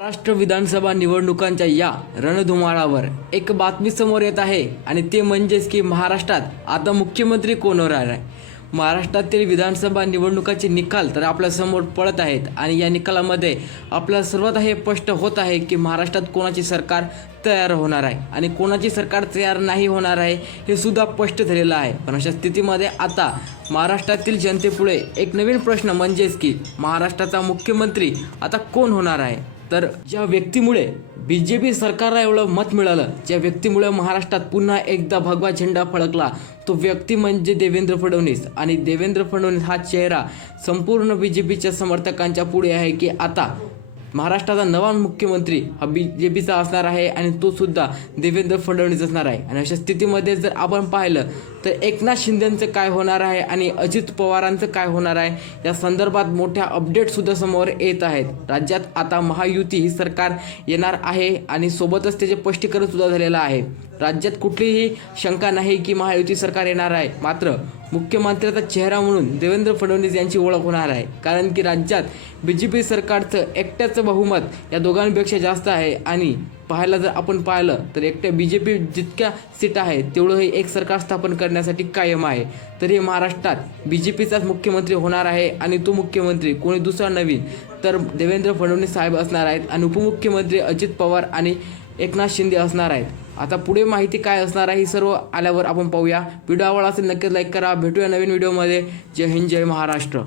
महाराष्ट्र विधानसभा निवडणुकांच्या या रणधुमाळावर एक बातमी समोर येत आहे आणि ते म्हणजेच की महाराष्ट्रात आता मुख्यमंत्री कोण होणार आहे? महाराष्ट्रातील विधानसभा निवडणुकाचे निकाल तर आपल्यासमोर पळत पडत आहेत आणि या निकालामध्ये आपल्याला सर्वात हे स्पष्ट होत आहे की महाराष्ट्रात कोणाची सरकार तयार होणार आहे आणि कोणाची सरकार तयार नाही होणार आहे हे सुद्धा स्पष्ट झालेलं आहे. पण अशा स्थितीमध्ये आता महाराष्ट्रातील जनतेपुढे एक नवीन प्रश्न म्हणजेच की महाराष्ट्राचा मुख्यमंत्री आता कोण होणार आहे? तर ज्या व्यक्तीमुळे बी जे पी सरकारला एवढं मत मिळालं ज्या व्यक्तीमुळे महाराष्ट्रात पुन्हा एकदा भगवा झेंडा फडकला तो व्यक्ती म्हणजे देवेंद्र फडणवीस. आणि देवेंद्र फडणवीस हा चेहरा संपूर्ण बी जे पीच्या समर्थकांच्या पुढे आहे की आता महाराष्ट्राचा नवा मुख्यमंत्री हा बी जे पीचा असणार आहे आणि तो सुद्धा देवेंद्र फडणवीस असणार आहे. आणि अशा स्थितीमध्ये जर आपण पाहिलं तर एकनाथ शिंदेंचं काय होणार आहे आणि अजित पवारांचं काय होणार आहे या संदर्भात मोठ्या अपडेटसुद्धा समोर येत आहेत. राज्यात आता महायुती ही सरकार येणार आहे आणि सोबतच त्याचे स्पष्टीकरण सुद्धा झालेलं आहे. राज्यात कुठलीही शंका नाही की महायुती सरकार येणार आहे. मात्र मुख्यमंत्र्याचा चेहरा म्हणून देवेंद्र फडणवीस यांची ओळख होणार आहे. कारण की राज्यात बी जे पी सरकारचं एकट्याचं बहुमत या दोघांपेक्षा जास्त आहे आणि पाहायला जर आपण पाहिलं तर एकट्या बी जे पी जितक्या सीट आहेत तेवढं हे एक सरकार स्थापन करण्यासाठी कायम आहे. तर हे महाराष्ट्रात बी जे पीचाच मुख्यमंत्री होणार आहे आणि तो मुख्यमंत्री कोणी दुसरा नवीन तर देवेंद्र फडणवीस साहेब असणार आहेत आणि उपमुख्यमंत्री अजित पवार आणि एकनाथ शिंदे असणार आहेत. आता पुढे माहिती काय असणार आहे ही सर्व आल्यावर आपण पाहूया. व्हिडिओ आवडला असेल नक्कीच लाईक करा. भेटूया नवीन व्हिडिओमध्ये. जय हिंद जय महाराष्ट्र.